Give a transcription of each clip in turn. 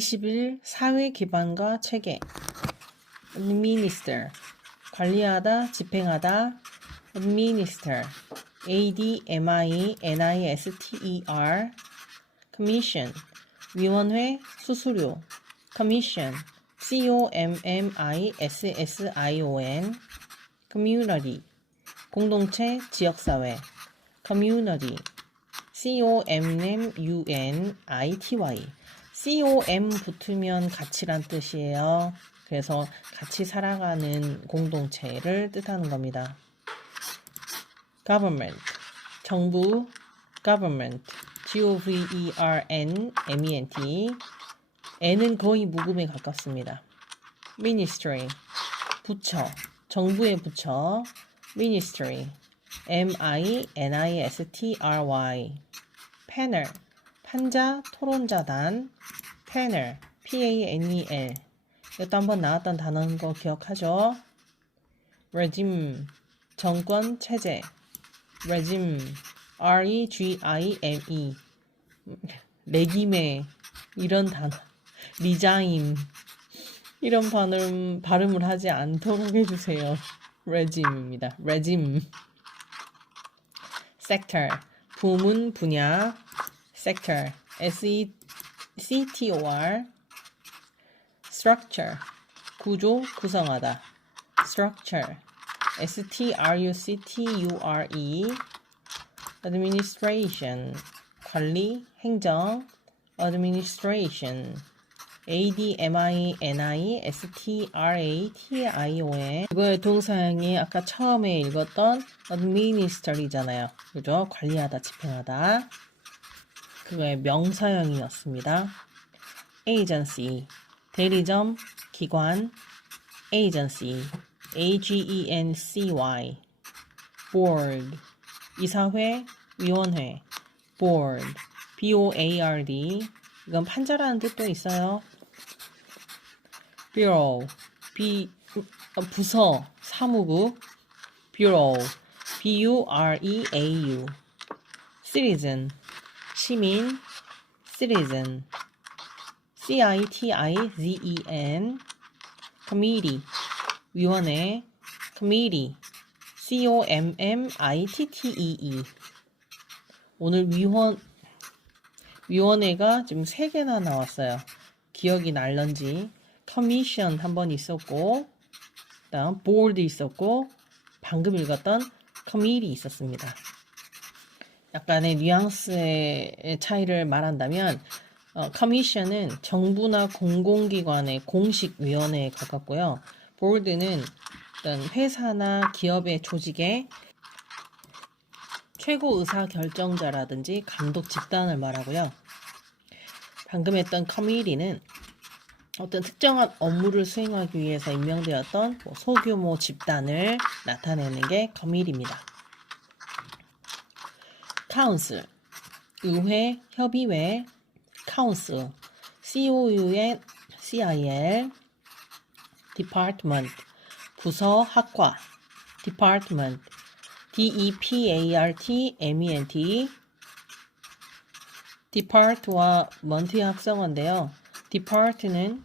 21 사회 기반과 체계 administer 관리하다 집행하다 administer a d m i n i s t e r commission 위원회 수수료 commission c o m m i s s i o n community 공동체 지역사회 community c o m m u n i t y com 붙으면 가치란 뜻이에요. 그래서 같이 살아가는 공동체를 뜻하는 겁니다. government 정부 government g o v e r n m e n t n은 거의 무금에 가깝습니다. ministry 부처 정부의 부처 ministry m i n i s t r y panel 판자 토론자단 panel p a n e 이것도 한번 나왔던 단어인 거 기억하죠? regime 정권 체제. regime r e g i m e. 레기메 이런 단어. 리자임. 이런 발음 발음을 하지 않도록 해주세요. regime입니다. regime. sector 부문 분야 sector s e c t o r structure 구조 구성하다 structure s t r u c t u r e administration 관리 행정 administration a d m i n i s t r a t i o n 이거의 동사형이 아까 처음에 읽었던 administer이잖아요. 그죠? 관리하다, 집행하다. 그거의 명사형이 었습니다. agency 대리점, 기관 agency a g e n c y board 이사회, 위원회 board b o a r d 이건 판자라는 뜻도 있어요. bureau 비 어, 부서 사무국 bureau b u r e a u citizen 시민 citizen. C i t i z e n. Committee. 위원회. Committee. C o m m i t t e e. 오늘 위원 위원회가 지금 세 개나 나왔어요. 기억이 날런지. 커미션 한번 있었고 그다음 보드 있었고 방금 읽었던 커미리 있었습니다. 약간의 뉘앙스의 차이를 말한다면 어, 커미션은 정부나 공공기관의 공식 위원회에 가깝고요. 보드는 어떤 회사나 기업의 조직의 최고 의사 결정자라든지 감독 집단을 말하고요. 방금 했던 커미리는 어떤 특정한 업무를 수행하기 위해서 임명되었던 뭐 소규모 집단을 나타내는 게 커미리입니다. 카운슬, 의회, 협의회, 카운슬, COUN, CIL, department, 부서, 학과, department, D-E-P-A-R-T, M-E-N-T, depart와 month의 합성어인데요. depart는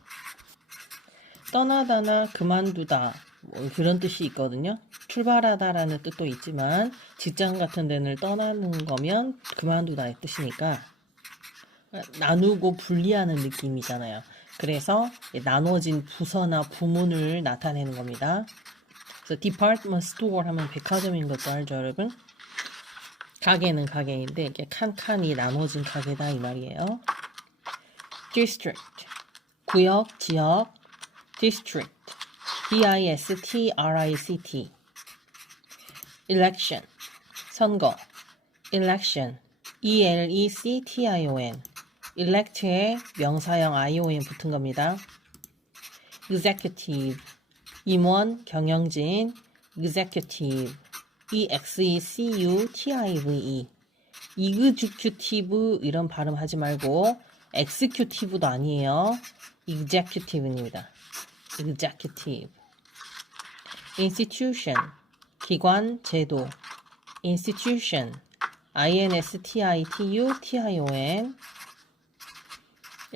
떠나다나 그만두다 뭐 그런 뜻이 있거든요. 출발하다라는 뜻도 있지만 직장 같은 데를 떠나는 거면 그만두다의 뜻이니까 나누고 분리하는 느낌이잖아요. 그래서 나눠진 부서나 부문을 나타내는 겁니다. 그래서 department store 하면 백화점인 것도 알죠, 여러분? 가게는 가게인데 이게 칸칸이 나눠진 가게다 이 말이에요. district 구역, 지역 district D-I-S-T-R-I-C-T election 선거 election E-L-E-C-T-I-O-N elect의 명사형 I-O-N 붙은 겁니다. executive 임원, 경영진 executive E-X-E-C-U-T-I-V-E executive 이런 발음 하지 말고 executive도 아니에요. executive입니다. Executive institution 기관, 제도 institution i-n-s-t-i-t-u-t-i-o-n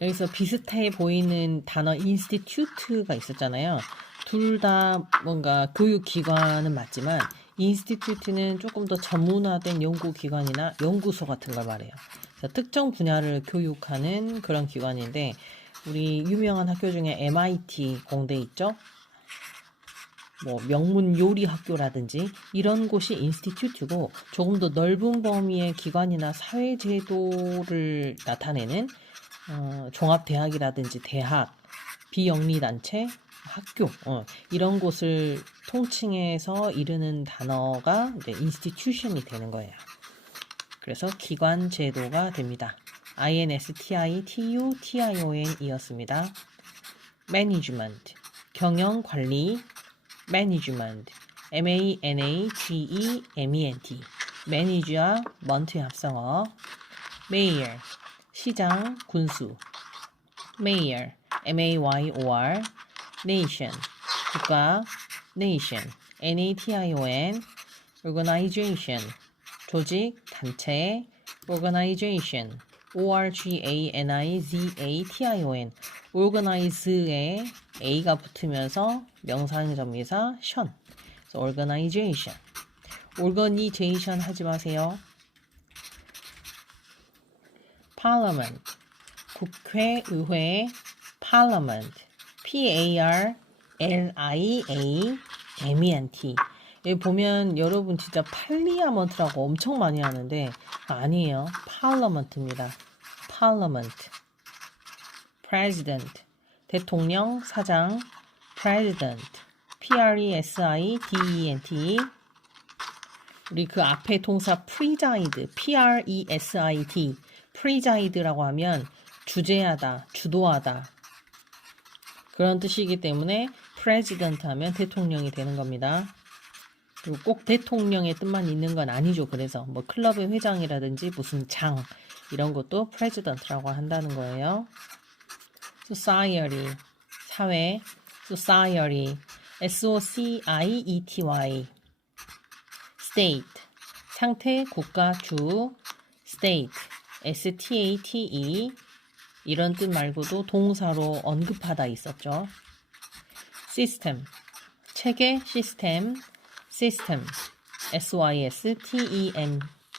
여기서 비슷해 보이는 단어 institute가 있었잖아요. 둘 다 뭔가 교육기관은 맞지만 institute는 조금 더 전문화된 연구기관이나 연구소 같은 걸 말해요. 특정 분야를 교육하는 그런 기관인데 우리 유명한 학교 중에 MIT 공대 있죠? 뭐 명문 요리 학교라든지 이런 곳이 인스티튜트고 조금 더 넓은 범위의 기관이나 사회 제도를 나타내는 어, 종합대학이라든지 대학, 비영리단체, 학교 어, 이런 곳을 통칭해서 이르는 단어가 이제 인스티튜션이 되는 거예요. 그래서 기관 제도가 됩니다. INSTITUTION이었습니다. Management 경영 관리 Management M-A-N-A-G-E-M-E-N-T Manage와 먼트의 합성어 Mayor 시장 군수 Mayor M-A-Y-O-R Nation 국가 Nation N-A-T-I-O-N Organization 조직 단체 Organization O-R-G-A-N-I-Z-A-T-I-O-N Organize에 A가 붙으면서 명사형점미사 션 Organization Organization 하지 마세요 Parliament 국회, 의회 Parliament P-A-R-L-I-A-M-E-N-T 여기 보면 여러분 진짜 팔리아먼트라고 엄청 많이 하는데 아니에요. Parliament입니다. Parliament President 대통령, 사장 President P-R-E-S-I-D-E-N-T 우리 그 앞에 동사 preside, P-R-E-S-I-D, preside라고 하면 주재하다, 주도하다 그런 뜻이기 때문에 president 하면 대통령이 되는 겁니다. 그리고 꼭 대통령의 뜻만 있는 건 아니죠. 그래서 뭐 클럽의 회장이라든지 무슨 장 이런 것도 president라고 한다는 거예요. society 사회 society S-O-C-I-E-T-Y state 상태 국가 주 state S-T-A-T-E 이런 뜻 말고도 동사로 언급하다 있었죠. system 체계 시스템 system. S Y S T E M